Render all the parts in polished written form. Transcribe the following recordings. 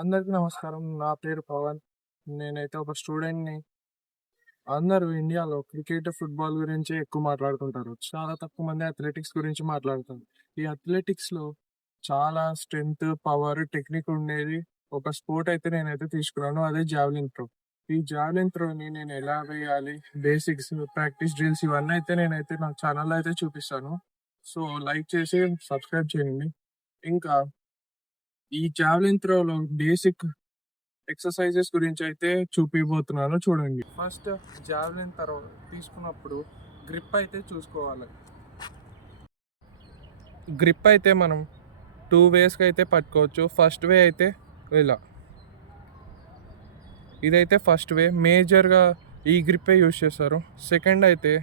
అందరికీ నమస్కారం. నా పేరు పవన్. నేనైతే ఒక స్టూడెంట్‌ని. అందరూ ఇండియాలో క్రికెట్, ఫుట్‌బాల్ గురించే ఎక్కువ మాట్లాడుకుంటారు. చాలా తక్కువ మంది అథ్లెటిక్స్ గురించి మాట్లాడుతారు. ఈ అథ్లెటిక్స్‌లో చాలా స్ట్రెంత్, పవర్, టెక్నిక్ ఉండేది ఒక స్పోర్ట్ అయితే నేనైతే తీసుకున్నాను. అదే జావెలిన్ త్రో. ఈ జావెలిన్ త్రోని నేను ఎలా వేయాలి, బేసిక్స్, ప్రాక్టీస్ డ్రిల్స్ ఇవన్నీ అయితే నేనైతే నా ఛానల్‌లో అయితే చూపిస్తాను. సో, లైక్ చేసి సబ్స్క్రైబ్ చేయండి. ఇంకా ఈ జావెలిన్ త్రోలో బేసిక్ ఎక్సర్సైజెస్ గురించి అయితే చూపిపోతున్నాను చూడండి. ఫస్ట్ జావెలిన్ తర్వాత తీసుకున్నప్పుడు గ్రిప్ అయితే చూసుకోవాలి. గ్రిప్ అయితే మనం 2 వేస్కి అయితే పట్టుకోవచ్చు. ఫస్ట్ వే అయితే ఇలా, ఇదైతే ఫస్ట్ వే, మేజర్గా ఈ గ్రిప్పే యూజ్ చేస్తారు. సెకండ్ అయితే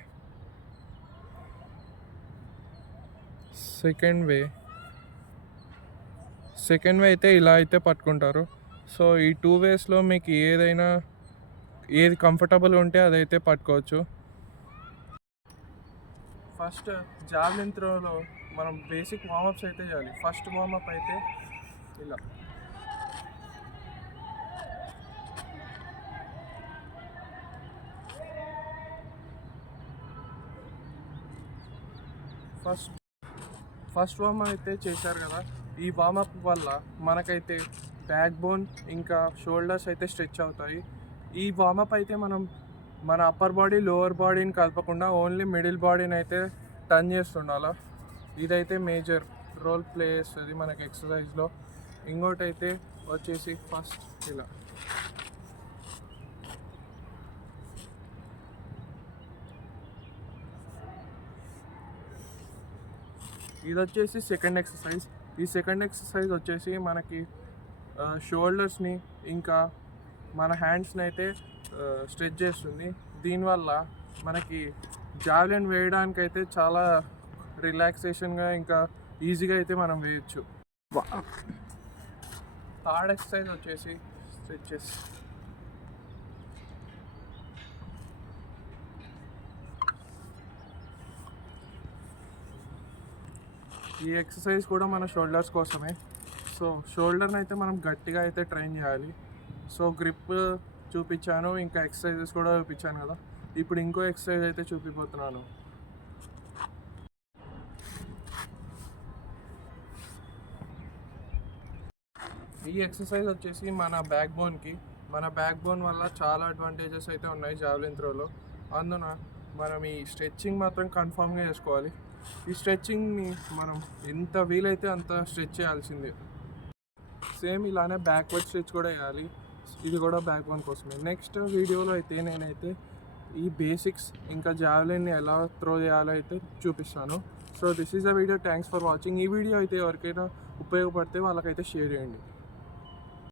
సెకండ్ వే అయితే ఇలా అయితే పట్టుకుంటారు. సో ఈ 2 వేస్లో మీకు ఏది కంఫర్టబుల్ ఉంటే అదైతే పట్టుకోవచ్చు. ఫస్ట్ జావెలిన్ త్రోలో మనం బేసిక్ వార్మప్స్ అయితే చేయాలి. ఫస్ట్ వార్మప్ అయితే ఇలా, ఫస్ట్ వార్మప్ అయితే చేశారు కదా. ఈ వార్మప్ వల్ల మనకైతే బ్యాక్ బోన్ ఇంకా షోల్డర్స్ అయితే స్ట్రెచ్ అవుతాయి. ఈ వార్మప్ అయితే మనం మన అప్పర్ బాడీ, లోవర్ బాడీని కలపకుండా ఓన్లీ మిడిల్ బాడీని అయితే టర్న్ చేస్తుండాలి. ఇదైతే మేజర్ రోల్ ప్లే చేస్తుంది మనకి ఎక్సర్సైజ్లో. ఇంకోటి అయితే వచ్చేసి ఫస్ట్ ఇలా, ఇది వచ్చేసి సెకండ్ ఎక్సర్సైజ్. ఈ సెకండ్ ఎక్సర్సైజ్ వచ్చేసి మనకి షోల్డర్స్ని ఇంకా మన హ్యాండ్స్ని అయితే స్ట్రెచ్ చేస్తుంది. దీనివల్ల మనకి జావెలిన్ వేయడానికి అయితే చాలా రిలాక్సేషన్గా ఇంకా ఈజీగా అయితే మనం వేయచ్చు. థర్డ్ ఎక్సర్సైజ్ వచ్చేసి స్ట్రెచెస్. ఈ ఎక్సర్సైజ్ కూడా మన షోల్డర్స్ కోసమే. సో షోల్డర్ని అయితే మనం గట్టిగా అయితే ట్రైన్ చేయాలి. సో గ్రిప్ చూపించాను, ఇంకా ఎక్సర్సైజెస్ కూడా చూపించాను కదా. ఇప్పుడు ఇంకో ఎక్సర్సైజ్ అయితే చూపిపోతున్నాను. ఈ ఎక్సర్సైజ్ వచ్చేసి మన బ్యాక్ బోన్ వల్ల చాలా అడ్వాంటేజెస్ అయితే ఉన్నాయి జావెలిన్ త్రోలో. అందున మనం ఈ స్ట్రెచ్చింగ్ మాత్రం కన్ఫామ్గా చేసుకోవాలి. ఈ స్ట్రెచ్చింగ్ని మనం ఎంత వీలైతే అంత స్ట్రెచ్ చేయాల్సిందే. సేమ్ ఇలానే బ్యాక్వర్డ్ స్ట్రెచ్ కూడా వేయాలి. ఇది కూడా బ్యాక్ బోన్ కోసమే. నెక్స్ట్ వీడియోలో అయితే నేనైతే ఈ బేసిక్స్ ఇంకా జావెలిన్ని ఎలా త్రో చేయాలో అయితే చూపిస్తాను. So this is the video. Thanks for watching. ఈ వీడియో అయితే ఎవరికైనా ఉపయోగపడితే వాళ్ళకైతే షేర్ చేయండి.